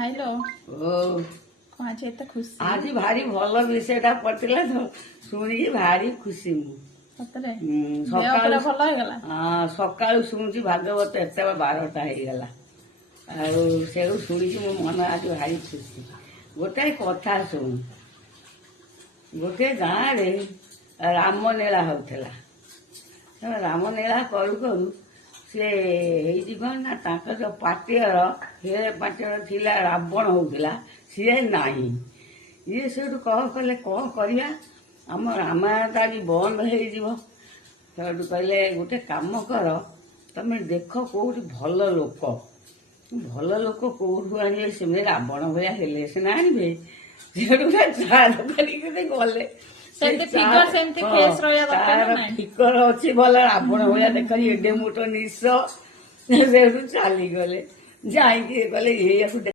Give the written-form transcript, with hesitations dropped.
आइलो ओ आज एत खुशी आज भारी भल विषयटा पड़ता तो शुणी भारी खुशी सतरे सकाळु भल होगला सकाळु शुणुची भागवत एत 12टा होगला से शुणी मो मन आज भारी खुशी गोटाए कथा शुणु गोटे गाँव रे रामलीला होता रामलीला करू करू सी कौन ना जो पाटियर हेरे पाटियर थिला रावण होता सी ना ये से कह कले कौन करवा आम रामायण तो आज बंद हो कहले गोटे काम कर तुम देख कौटी भल लोक कौटू आने से रावण भाया हेले सीना आनबे गले फिकर अच्छी भल रावण भाया देख एडे मोट निश से चली गले जाकि गले ये